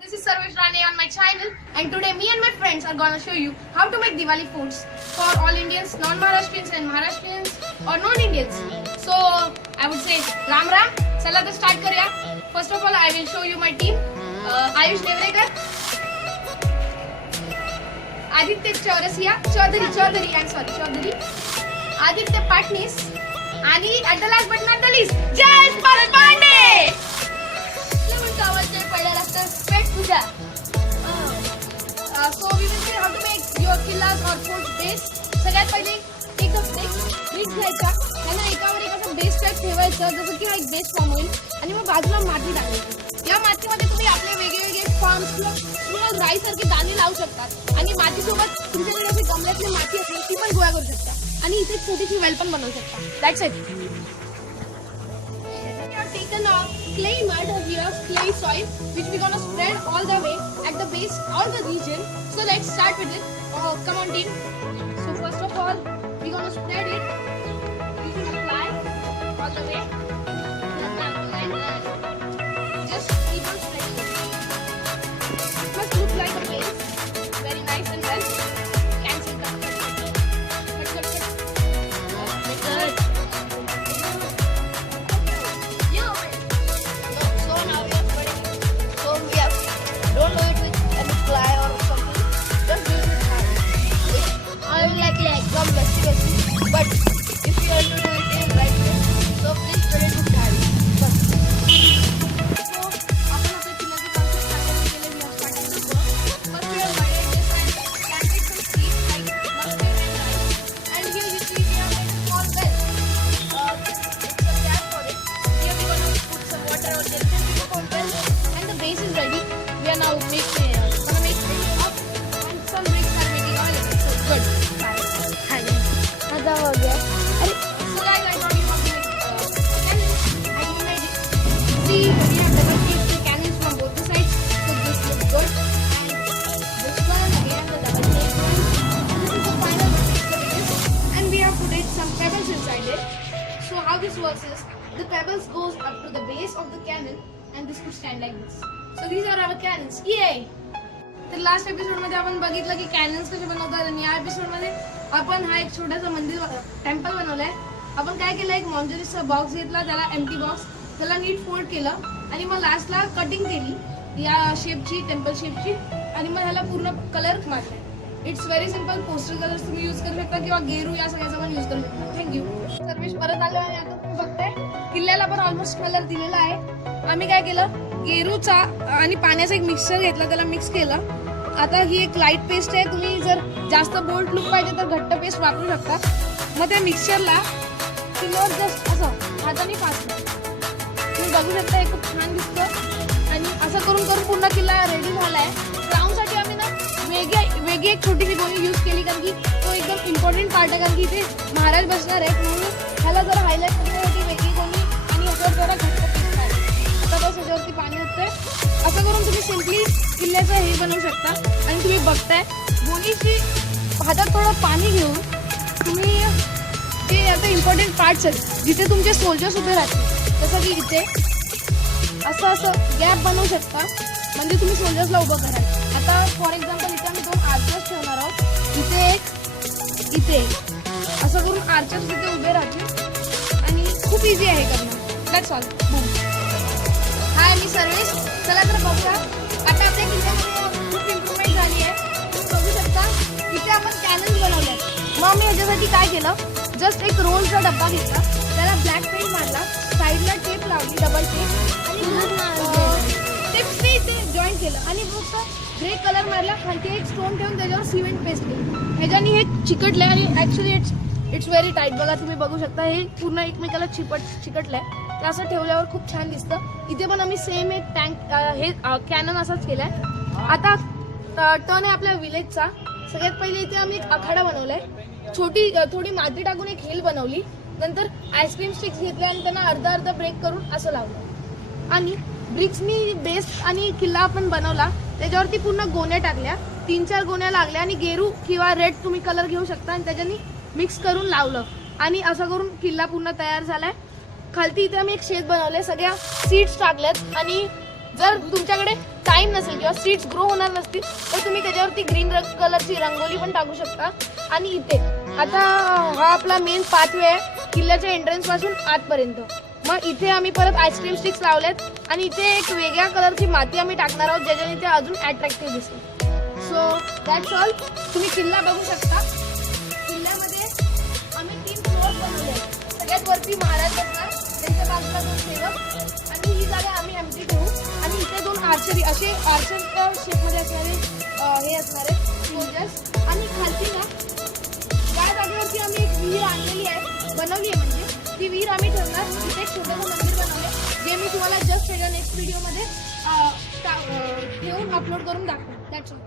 This is Sarvesh Rane on my channel, and today me and my friends are gonna show you how to make Diwali foods for all Indians, non-Maharashtrians and Maharashtrians or non-Indians. So I would say Ram Ram. चला तर start करूया. First of all, I will show you my team. Ayush Nevrekar, Aditya Chaurasia, Chaudhari, Aditya पाटनीस आणि at the last but not the least, Jayesh Pande. पहिल्या लागतं पेट पूजा. So we will see how to make your killas or forts base. सगळ्यात पहिले एक BRICS घ्यायचा, त्यांना एकावर एक असं बेस टाईप ठेवायचं, जसं की हा एक बेस फॉर्म होईल आणि मग बाजूला माती टाकायची. या मातीमध्ये तुम्ही आपले वेगवेगळे फॉर्म्स किंवा राईसारखे दाणे लावू शकतात आणि मातीसोबत तुमच्याकडे अशी गमल्यातली माती असेल ती पण गोळा करू शकता आणि इथे छोटीशी वेल पण बनवू शकता. That's it. Taken off clay mud, we have clay soil which we're gonna spread all the way at the base, all the region. So let's start with it. Come on team. So first of all, we're gonna spread it. You can apply all the way. Just keep on spreading it. It must look like a base. Very nice and well. Cancel cut. Good. Don't do it with any fly or something. Just do it with hand. I will like some messy. But if you want to do it in right way, so please do it with hand. So आपण आपल्या किल्ल्याचे concept start केले. We have started the work. First we have wired this and planted some seeds like mustard and rice. And here you see we have made a small well. It's a gap for it. Here we gonna put some water or there. Then we put well and the base is ready. We are now gonna make it up and some bricks are making available. So good. आता हो गया. So guys, I thought you want to make cannons and we made it. See, we have double taped the cannons from both the sides, so this looks good. And this one again the double taped one. This is the final one, it's the biggest. And we have put some pebbles inside it. So how this works is the pebbles goes up to the base of the cannon and this could stand like this. So these are our cannons. Yay! तर last episode मध्ये आपण बघितलं की cannons कसे बनवतात आणि या episode मध्ये आपण हा एक छोटासा मंदिर टेम्पल बनवलाय. आपण काय केलं, एक मॉन्जरीचा बॉक्स घेतला, त्याला एम्प्टी बॉक्स, त्याला नीट फोल्ड केलं आणि मग लास्टला कटिंग केली या शेपची, टेम्पल शेपची, आणि मग ह्याला पूर्ण कलर मारलाय. It's very simple. Poster colours तुम्ही यूज करू शकता किंवा गेरू या सगळ्याचा पण यूज करू शकता. थँक्यू. सर्वेश परत आलो आणि आता तुम्ही बघताय किल्ल्याला पण ऑलमोस्ट कलर दिलेला आहे. आम्ही काय केलं, गेरूचा आणि पाण्याचा एक मिक्सचर घेतला, त्याला मिक्स केलं. आता ही एक लाईट पेस्ट आहे. तुम्ही जर जास्त बोल्ड लुक पाहिजे तर घट्ट पेस्ट वापरू शकता. मग त्या मिक्सचरला किल्ल्यावर जस्ट असं हाताने पाचलं, तुम्ही बघू शकता. हे खूप छान दिसतं आणि असं करून करून पूर्ण किल्ला रेडी झाला आहे. राऊंडसाठी आम्ही ना वेगळी एक छोटीशी गोणी यूज केली, कारण की तो एकदम इम्पॉर्टंट पार्ट आहे, कारण की इथे महाराज बसणार आहेत म्हणून ह्याला जरा हायलाईट करण्यासाठी वेगळी गोणी आणि ह्याच्यावर जरा घट्ट पेस्ट पाहिजे. आता बस ह्याच्यावरती पाणी होतंय. असं करून तुम्ही सिम्पली किल्ल्याचं हे बनवू शकता. आणि तुम्ही बघताय गोणीची हातात थोडं पाणी घेऊन तुम्ही जे आता इम्पॉर्टंट पार्ट्स आहेत जिथे तुमचे सोल्जर्स उभे राहतील, जसं की इथे असं गॅप बनवू शकता, म्हणजे तुम्ही सोल्जर्सला उभं कराल. आता फॉर एक्झाम्पल इथे आम्ही 2 आर्चर्स ठेवणार आहोत, इथे एक, इथे असं करून आर्चर्स तिथे उभे राहतील आणि खूप इझी आहे करणं. That's all. हाय, मी सर्वेश. चला तर बघूया. आता आपल्या किल्ल्यामध्ये खूप इम्प्रूव्हमेंट झाली आहे. तुम्ही बघू शकता इथे आपण कॅनन्स बनवले आहेत. मग मी ह्याच्यासाठी काय केलं, जस्ट एक रोलचा डब्बा घेतला, त्याला ब्लॅक पेंट मारला, साईडला टेप लावली, डबल टेप, आणि टेप्सने इथे जॉईन केलं आणि फक्त ग्रे कलर मारला, खालती एक स्टोन ठेवून त्याच्यावर सिमेंट पेस्ट केली. ह्याच्याने हे चिकटलं आणि ॲक्च्युली इट्स व्हेरी टाईट. बघा तुम्ही बघू शकता हे पूर्ण एकमेकाला चिकटलंय. ते असं ठेवल्यावर खूप छान दिसतं. इथे पण आम्ही सेम एक टँक हे कॅनन असाच केलाय. आता टर्न आहे आपल्या विलेजचा. सगळ्यात पहिले इथे आम्ही एक आखाडा बनवलाय. थोडी माती टाकून एक हिल बनवली. नंतर आईस्क्रीम स्टिक्स घेतले आणि त्यांना अर्धा ब्रेक करून असं लावलं. आणि ब्रिक्सनी बेस आणि किल्ला आपण बनवला, त्याच्यावरती पूर्ण गोण्या टाकल्या, 3-4 गोण्या लागल्या आणि गेरू किंवा रेड तुम्ही कलर घेऊ शकता आणि त्याच्यानी मिक्स करून लावलं आणि असं करून किल्ला पूर्ण तयार झालाय. खालती इथे आम्ही एक शेत बनवले, सगळ्या सीड्स टाकल्यात आणि जर तुमच्याकडे टाइम नसेल किंवा सीड्स ग्रो होणार नसतील तर तुम्ही त्याच्यावरती ग्रीन कलरची रंगोली पण टाकू शकता. आणि इथे आता हा आपला मेन पाथवे आहे किल्ल्याच्या एंट्रन्स पासून आतपर्यंत. मग इथे आम्ही परत आईस्क्रीम स्टिक्स लावलेत आणि इथे एक वेगळ्या कलरची माती आम्ही टाकणार आहोत ज्याच्याने ते अजून अट्रॅक्टिव्ह दिसेल. So that's all. तुम्ही किल्ला बघू शकता. किल्ल्यामध्ये आम्ही 3 फ्लोअर बनवले आहेत. सगळ्यात वरती महाराज बसणार, त्यांच्या बाजूला 2 सेवक आणि ही जागा आम्ही एम्प्टी ठेवू. आणि इथे 2 आर्चरी असे आर्चरच्या शेपमध्ये असणारे हे असणारे सोल्जर्स. आणि खालती ना त्या जागेवरती आम्ही एक विहीर आणलेली आहे, बनवली आहे म्हणजे ती विहीर आम्ही ठेवणार. तिथे एक छोटंसं मंदिर बनवले जे मी तुम्हाला जस्ट त्याच्या नेक्स्ट व्हिडिओमध्ये ठेवून अपलोड करून दाखवेन. That's all.